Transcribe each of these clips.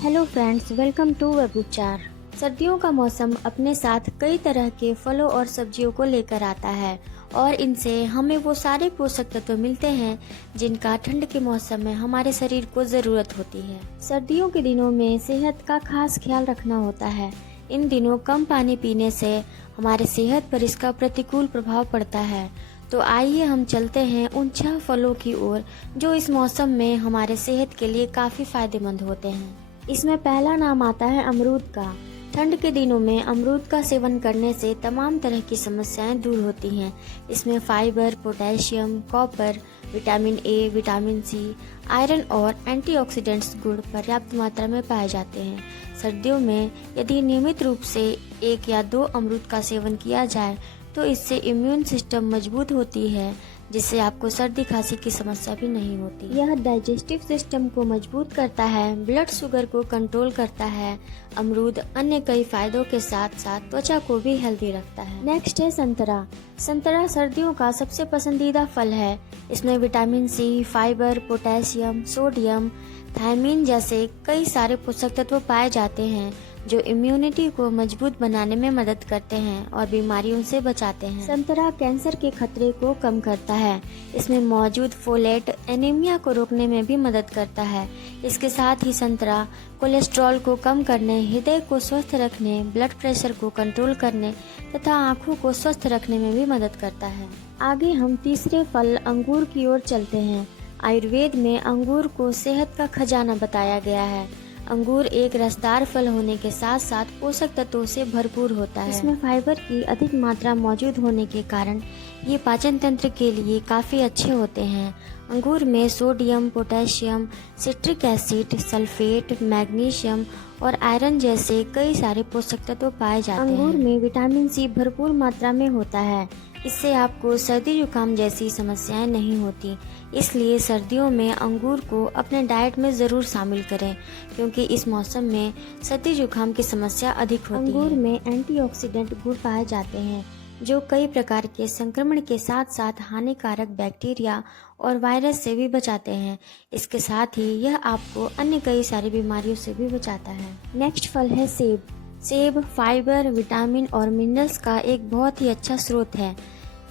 Hello friends, welcome to web उपचार। सर्दियों का मौसम अपने साथ कई तरह के फलों और सब्जियों को लेकर आता है और इनसे हमें वो सारे पोषक तत्व मिलते हैं जिनका ठंड के मौसम में हमारे शरीर को ज़रूरत होती है। सर्दियों के दिनों में सेहत का खास ख्याल रखना होता है। इन दिनों कम पानी पीने से हमारे सेहत पर इसका प्रतिकूल प्रभाव पड़ता है। तो आइए हम चलते हैं उन 6 फलों की ओर जो इस मौसम में हमारे सेहत के लिए काफ़ी फायदेमंद होते हैं। इसमें पहला नाम आता है अमरूद का। ठंड के दिनों में अमरूद का सेवन करने से तमाम तरह की समस्याएं दूर होती हैं। इसमें fibre, potassium, copper, vitamin A, vitamin C, iron और एंटीऑक्सीडेंट्स गुण पर्याप्त मात्रा में पाए जाते हैं। सर्दियों में यदि नियमित रूप से 1 या 2 अमरूद का सेवन किया जाए तो इससे इम्यून सिस्टम मजबूत होती है, जिससे आपको सर्दी खांसी की समस्या भी नहीं होती। यह डाइजेस्टिव सिस्टम को मजबूत करता है, ब्लड शुगर को कंट्रोल करता है। अमरूद अन्य कई फायदों के साथ साथ त्वचा को भी हेल्दी रखता है। नेक्स्ट है संतरा। संतरा सर्दियों का सबसे पसंदीदा फल है। इसमें vitamin C, fibre, potassium, sodium, thiamine जैसे कई सारे पोषक तत्व पाए जाते हैं जो इम्यूनिटी को मजबूत बनाने में मदद करते हैं और बीमारियों से बचाते हैं। संतरा कैंसर के खतरे को कम करता है। इसमें मौजूद फोलेट एनीमिया को रोकने में भी मदद करता है। इसके साथ ही संतरा कोलेस्ट्रॉल को कम करने, हृदय को स्वस्थ रखने, ब्लड प्रेशर को कंट्रोल करने तथा आँखों को स्वस्थ रखने में भी मदद करता है। आगे हम तीसरे फल अंगूर की ओर चलते हैं। आयुर्वेद में अंगूर को सेहत का खजाना बताया गया है। अंगूर एक रसदार फल होने के साथ साथ पोषक तत्वों से भरपूर होता है। इसमें फाइबर की अधिक मात्रा मौजूद होने के कारण ये पाचन तंत्र के लिए काफ़ी अच्छे होते हैं। अंगूर में sodium, potassium, citric acid, sulphate, magnesium और आयरन जैसे कई सारे पोषक तत्व पाए जाते हैं। अंगूर में विटामिन सी भरपूर मात्रा में होता है। इससे आपको सर्दी जुकाम जैसी समस्याएं नहीं होती। इसलिए सर्दियों में अंगूर को अपने डाइट में ज़रूर शामिल करें, क्योंकि इस मौसम में सर्दी जुकाम की समस्या अधिक होती है। अंगूर में एंटीऑक्सीडेंट गुण पाए जाते हैं जो कई प्रकार के संक्रमण के साथ साथ हानिकारक बैक्टीरिया और वायरस से भी बचाते हैं। इसके साथ ही यह आपको अन्य कई सारी बीमारियों से भी बचाता है। नेक्स्ट फल है सेब। सेब फाइबर, विटामिन और मिनरल्स का एक बहुत ही अच्छा स्रोत है।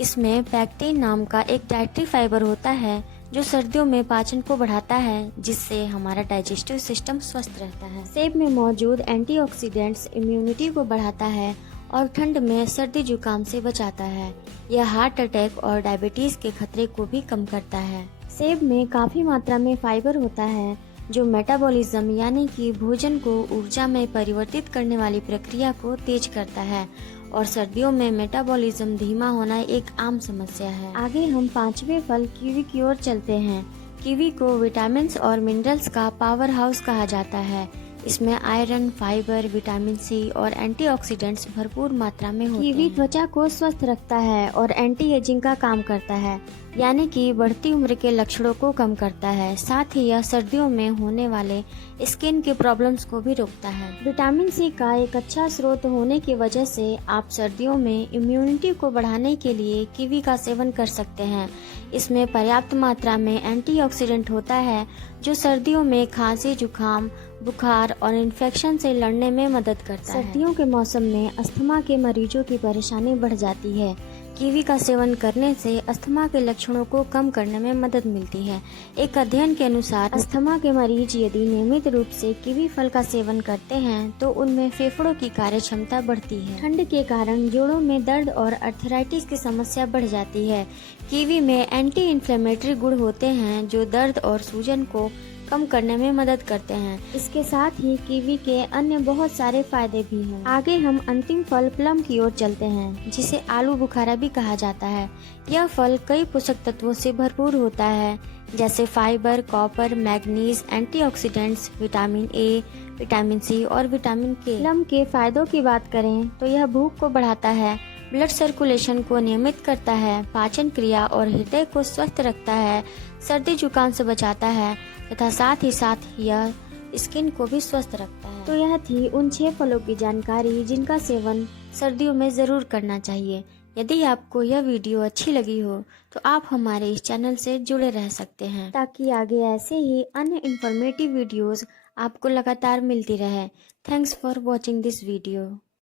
इसमें पैक्टिन नाम का एक डाइटरी फाइबर होता है जो सर्दियों में पाचन को बढ़ाता है, जिससे हमारा डाइजेस्टिव सिस्टम स्वस्थ रहता है। सेब में मौजूद एंटीऑक्सीडेंट्स इम्यूनिटी को बढ़ाता है और ठंड में सर्दी जुकाम से बचाता है। यह हार्ट अटैक और डायबिटीज के खतरे को भी कम करता है। सेब में काफी मात्रा में फाइबर होता है जो मेटाबॉलिज्म यानी कि भोजन को ऊर्जा में परिवर्तित करने वाली प्रक्रिया को तेज करता है और सर्दियों में मेटाबॉलिज्म धीमा होना एक आम समस्या है। आगे हम 5वें फल कीवी की ओर चलते हैं। कीवी को विटामिन्स और मिनरल्स का पावर हाउस कहा जाता है। इसमें आयरन, फाइबर, विटामिन सी और एंटीऑक्सीडेंट्स भरपूर मात्रा में होते हैं। कीवी त्वचा को स्वस्थ रखता है और एंटी एजिंग का काम करता है, यानी कि बढ़ती उम्र के लक्षणों को कम करता है। साथ ही यह सर्दियों में होने वाले स्किन के प्रॉब्लम्स को भी रोकता है। विटामिन सी का एक अच्छा स्रोत होने की वजह से आप सर्दियों में इम्यूनिटी को बढ़ाने के लिए कीवी का सेवन कर सकते हैं। इसमें पर्याप्त मात्रा में एंटीऑक्सीडेंट होता है जो सर्दियों में खांसी, जुकाम, बुखार और इन्फेक्शन से लड़ने में मदद करता है। सर्दियों के मौसम में अस्थमा के मरीजों की परेशानी बढ़ जाती है। कीवी का सेवन करने से अस्थमा के लक्षणों को कम करने में मदद मिलती है। एक अध्ययन के अनुसार अस्थमा के मरीज यदि नियमित रूप से कीवी फल का सेवन करते हैं तो उनमें फेफड़ों की कार्य क्षमता बढ़ती है। ठंड के कारण जोड़ों में दर्द और आर्थराइटिस की समस्या बढ़ जाती है। कीवी में एंटी इन्फ्लेमेटरी गुण होते हैं जो दर्द और सूजन को कम करने में मदद करते हैं। इसके साथ ही कीवी के अन्य बहुत सारे फायदे भी हैं। आगे हम अंतिम फल प्लम की ओर चलते हैं, जिसे आलू बुखारा भी कहा जाता है। यह फल कई पोषक तत्वों से भरपूर होता है, जैसे fibre, copper, manganese, antioxidants, vitamin A, vitamin C और विटामिन के। प्लम के फायदों की बात करें तो यह भूख को बढ़ाता है, ब्लड सर्कुलेशन को नियमित करता है, पाचन क्रिया और हृदय को स्वस्थ रखता है, सर्दी जुकाम से बचाता है तथा साथ ही साथ यह स्किन को भी स्वस्थ रखता है। तो यह थी उन 6 फलों की जानकारी जिनका सेवन सर्दियों में ज़रूर करना चाहिए। यदि आपको यह वीडियो अच्छी लगी हो तो आप हमारे इस चैनल से जुड़े रह सकते हैं ताकि आगे ऐसे ही अन्य इन्फॉर्मेटिव वीडियोस आपको लगातार मिलती रहे। Thanks for watching this video.